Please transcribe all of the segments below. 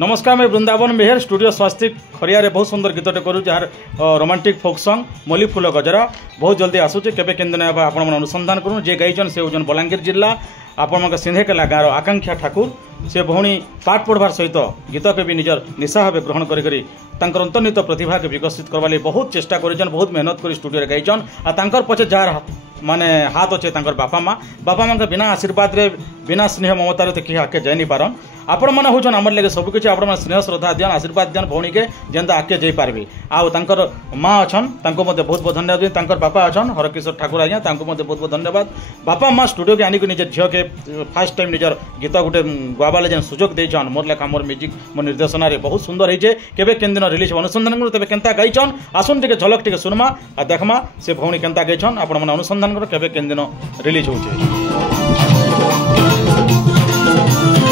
नमस्कार मैं वृंदावन मेहर स्टूडियो स्वास्तिक खरिया रे बहुत सुंदर गीतटे करू jar romantic folk song Malli Phool गजरा बहुत जल्दी आसूचे केबे केंद्र आपण मन अनुसंधान करूँ जे गाइछन से होजन बलांगीर जिला आपण मन सिंधेकेला गाँव आकांक्षा ठाकुर से भौणी पाठ पढ़वार सहित गीत के भी निजर निशा भाव ग्रहण करी अंतर्निहित प्रतिभा के विकसित करवा बहुत चेष्टा कर बहुत मेहनत कर स्टूडियो गाइछन आ पछे जार माने हाथ अच्छे बापा माँ के बिना आशीर्वाद रे बिना स्नेह ममतार तो किए आगे जाई नहीं पारन आपण मैंने हूँ आमर लगे सबकि आप स्नेह श्रद्धा दियन आशीर्वाद दियन भौणी के जेनता आगे जाई पारबे आउ तांकर माँ अच्छन बहुत बहुत धन्यवाद दें तांकर बापा अच्छन हरकिशोर ठाकुर आज्ञा बहुत बहुत धन्यवाद बापा माँ स्टूडियो के आनिक निजे झील के फास्ट टाइम निजर गीत गोटे गावाले जेन सुजोग देछन मोर लेखा मोर म्यूजिक मोर निर्देशना रे बहुत सुंदर होइछे केबे केन दिन रिलीज अनुसंधान करू तबे केनता गाइछन आसुन टिके झलक टिके सुनमा आ देखमा से भौणी केनता गाइछन आपण मन अनुसंधान करू केबे केन दिन रिलीज होउछे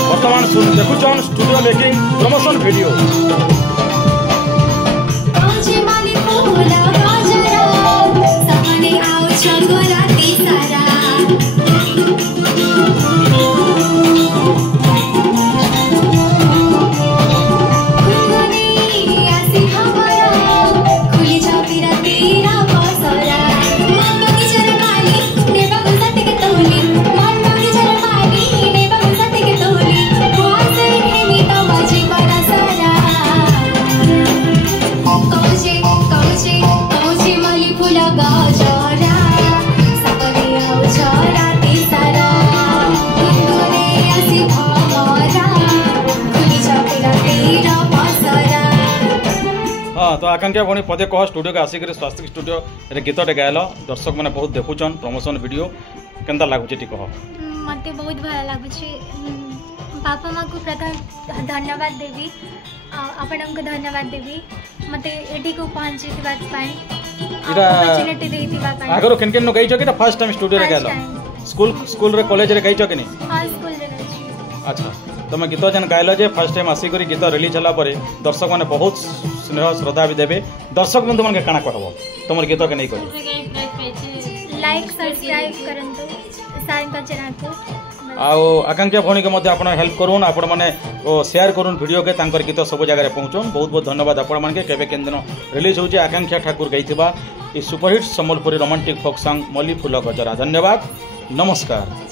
वर्तमान सुन देखुछन स्टूडियो मेकिंग प्रमोशन वीडियो तो आकांक्षा भौणी पदे कह स्टूडियो के आसिक स्वास्तिक स्टूडियो रे गीतटे गायल दर्शक मैंने बहुत देखुचन प्रमोशन वीडियो केनता लागुचे टी कह मते बहुत भल लागुचे बापा माँ को प्रथम धन्यवाद देवी आपण को धन्यवाद देवी मते एडी को पहुंची बात पाए अपॉर्चुनिटी देती बात पाए आगरो केन केन गइछो कि फर्स्ट टाइम स्टूडियो रे गायल स्कूल रे कॉलेज रे गइछो कि नहीं हां स्कूल रे गइछो अच्छा तुम गीत जेन गायल जे फर्स्ट टाइम आसिक गीत रिलीज होला परे दर्शक मैंने बहुत स्नेह श्रद्धा भी देवे दर्शक बंधु मन के काना कहबो तुम गीत के नहीं करी लाइक सब्सक्राइब करंतु साइन का चैनल को आउ आकांक्षा भौणी के मध्य आपण हेल्प करूँ आपण मैंने शेयर करूँ वीडियो के तांकर गीत सब जगह पहुँचन बहुत बहुत धन्यवाद आपण मन के केबे केन दिन रिलीज होची आकांक्षा ठाकुर गाइथिबा ई superhit Sambalpuri romantic folk song Malli Phool Gajra धन्यवाद नमस्कार।